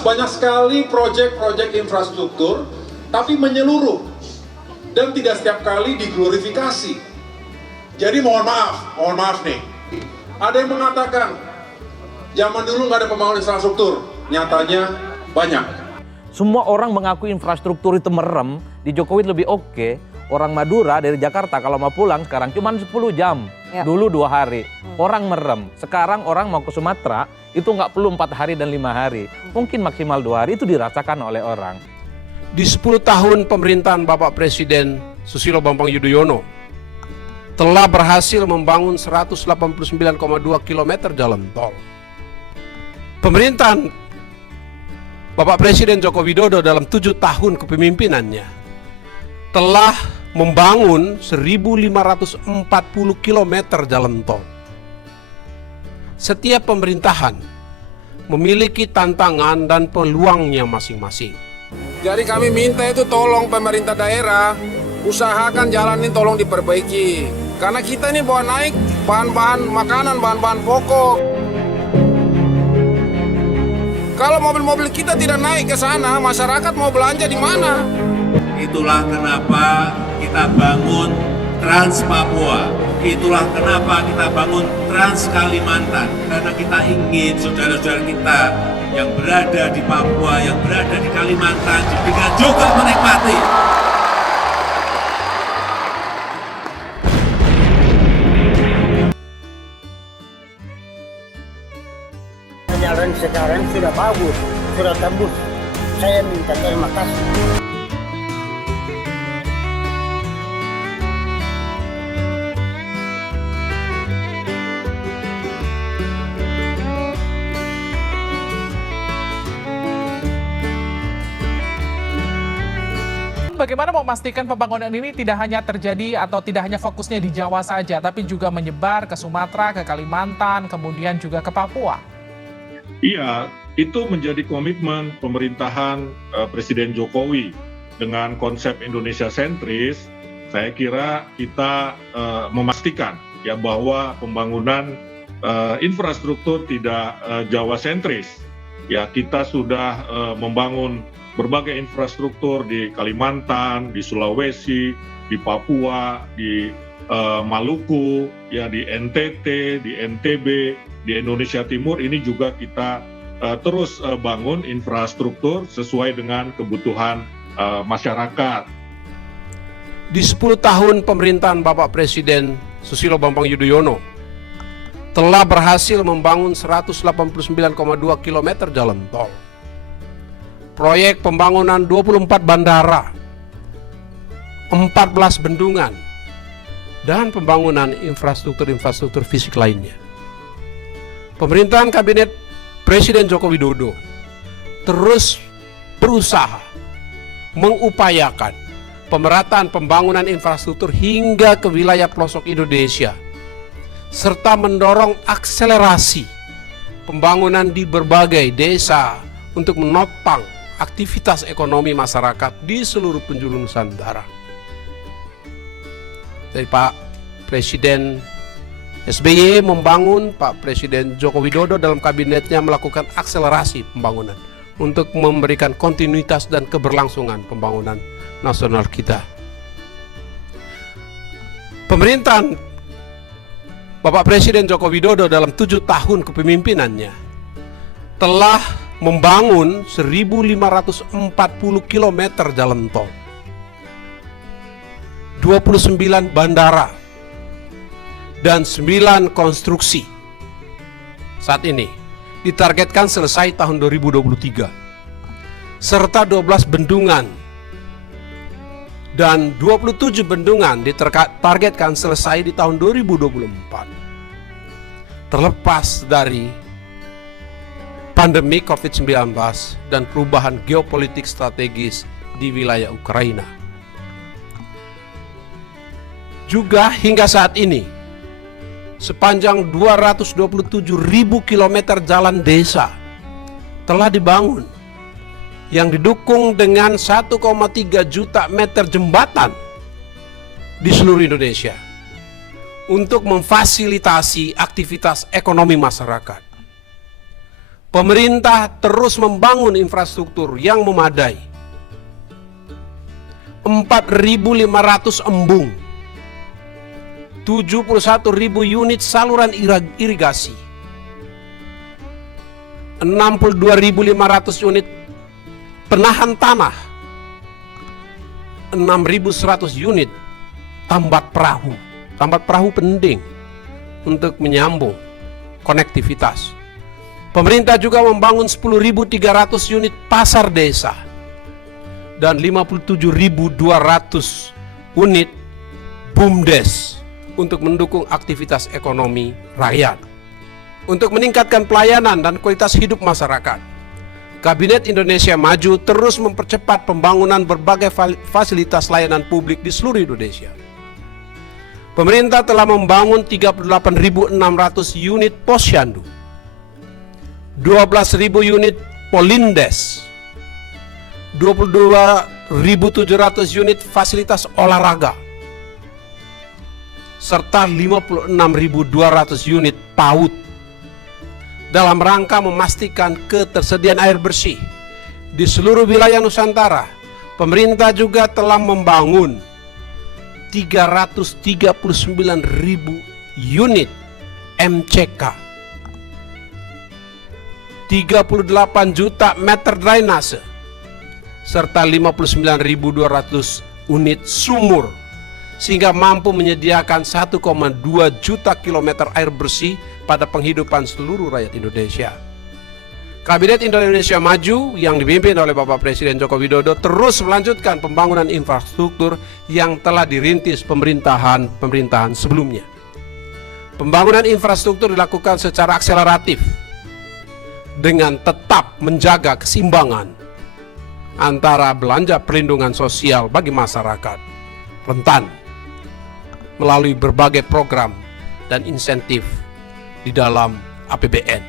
Banyak sekali proyek-proyek infrastruktur, tapi menyeluruh dan tidak setiap kali diglorifikasi. Jadi mohon maaf nih. Ada yang mengatakan zaman dulu nggak ada pembangunan infrastruktur, nyatanya banyak. Semua orang mengaku infrastruktur itu merem, di Jokowi lebih oke. Orang Madura dari Jakarta kalau mau pulang sekarang cuma 10 jam. Ya. Dulu 2 hari. Orang merem. Sekarang orang mau ke Sumatera itu nggak perlu 4 hari dan 5 hari. Mungkin maksimal 2 hari, itu dirasakan oleh orang. Di 10 tahun pemerintahan Bapak Presiden Susilo Bambang Yudhoyono telah berhasil membangun 189,2 km jalan tol. Pemerintahan Bapak Presiden Joko Widodo dalam 7 tahun kepemimpinannya telah membangun 1.540 km jalan tol. Setiap pemerintahan memiliki tantangan dan peluangnya masing-masing. Jadi kami minta itu tolong pemerintah daerah, usahakan jalan ini tolong diperbaiki. Karena kita ini bawa naik bahan-bahan makanan, bahan-bahan pokok. Kalau mobil-mobil kita tidak naik ke sana, masyarakat mau belanja di mana? Itulah kenapa kita bangun Trans Papua. Itulah kenapa kita bangun Trans Kalimantan. Karena kita ingin saudara-saudara kita yang berada di Papua, yang berada di Kalimantan juga menikmati. Jalan sekarang sudah bagus, sudah tembus. Saya minta terima kasih. Bagaimana memastikan pembangunan ini tidak hanya terjadi atau tidak hanya fokusnya di Jawa saja, tapi juga menyebar ke Sumatera, ke Kalimantan, kemudian juga ke Papua? Iya, itu menjadi komitmen pemerintahan Presiden Jokowi dengan konsep Indonesia sentris. Saya kira kita memastikan ya bahwa pembangunan infrastruktur tidak Jawa sentris. Ya, kita sudah membangun berbagai infrastruktur di Kalimantan, di Sulawesi, di Papua, di Maluku, ya di NTT, di NTB, di Indonesia Timur. Ini juga kita terus bangun infrastruktur sesuai dengan kebutuhan masyarakat. Di 10 tahun pemerintahan Bapak Presiden Susilo Bambang Yudhoyono telah berhasil membangun 189,2 km jalan tol. Proyek pembangunan 24 bandara, 14 bendungan, dan pembangunan infrastruktur fisik lainnya. Pemerintahan Kabinet Presiden Joko Widodo terus berusaha mengupayakan pemerataan pembangunan infrastruktur hingga ke wilayah pelosok Indonesia, serta mendorong akselerasi pembangunan di berbagai desa untuk menopang aktivitas ekonomi masyarakat di seluruh penjuru Nusantara. Dari Pak Presiden SBY membangun, Pak Presiden Joko Widodo dalam kabinetnya melakukan akselerasi pembangunan untuk memberikan kontinuitas dan keberlangsungan pembangunan nasional kita. Pemerintahan Bapak Presiden Joko Widodo dalam 7 tahun kepemimpinannya telah membangun 1.540 km jalan tol, 29 bandara, dan 9 konstruksi. Saat ini ditargetkan selesai tahun 2023, serta 12 bendungan dan 27 bendungan ditargetkan selesai di tahun 2024. Terlepas dari pandemi COVID-19 dan perubahan geopolitik strategis di wilayah Ukraina. Juga hingga saat ini, sepanjang 227.000 km jalan desa telah dibangun, yang didukung dengan 1,3 juta meter jembatan di seluruh Indonesia untuk memfasilitasi aktivitas ekonomi masyarakat. Pemerintah terus membangun infrastruktur yang memadai. 4.500 embung, 71.000 unit saluran irigasi, 62.500 unit penahan tanah, 6.100 unit tambat perahu. Tambat perahu penting untuk menyambung konektivitas. Pemerintah juga membangun 10.300 unit pasar desa dan 57.200 unit BUMDes untuk mendukung aktivitas ekonomi rakyat. Untuk meningkatkan pelayanan dan kualitas hidup masyarakat, Kabinet Indonesia Maju terus mempercepat pembangunan berbagai fasilitas layanan publik di seluruh Indonesia. Pemerintah telah membangun 38.600 unit posyandu, 12.000 unit Polindes, 22.700 unit fasilitas olahraga, serta 56.200 unit PAUD dalam rangka memastikan ketersediaan air bersih di seluruh wilayah Nusantara. Pemerintah juga telah membangun 339.000 unit MCK, 38 juta meter drainase, serta 59.200 unit sumur, sehingga mampu menyediakan 1,2 juta kilometer air bersih pada penghidupan seluruh rakyat Indonesia. Kabinet Indonesia Maju yang dipimpin oleh Bapak Presiden Joko Widodo terus melanjutkan pembangunan infrastruktur yang telah dirintis pemerintahan sebelumnya. Pembangunan infrastruktur dilakukan secara akseleratif dengan tetap menjaga keseimbangan antara belanja perlindungan sosial bagi masyarakat rentan melalui berbagai program dan insentif di dalam APBN.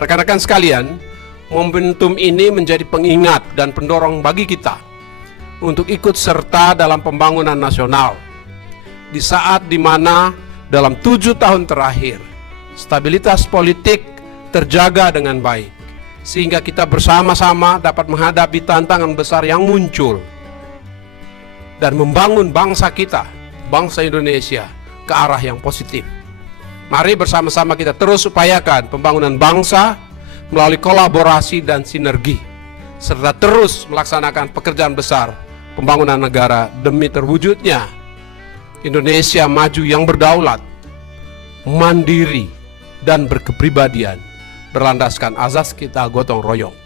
Rekan-rekan sekalian, momentum ini menjadi pengingat dan pendorong bagi kita untuk ikut serta dalam pembangunan nasional di saat di mana dalam 7 tahun terakhir stabilitas politik terjaga dengan baik, sehingga kita bersama-sama dapat menghadapi tantangan besar yang muncul dan membangun bangsa kita, bangsa Indonesia, ke arah yang positif. Mari bersama-sama kita terus upayakan pembangunan bangsa melalui kolaborasi dan sinergi, serta terus melaksanakan pekerjaan besar pembangunan negara demi terwujudnya Indonesia maju yang berdaulat, mandiri, dan berkepribadian berlandaskan azas kita gotong royong.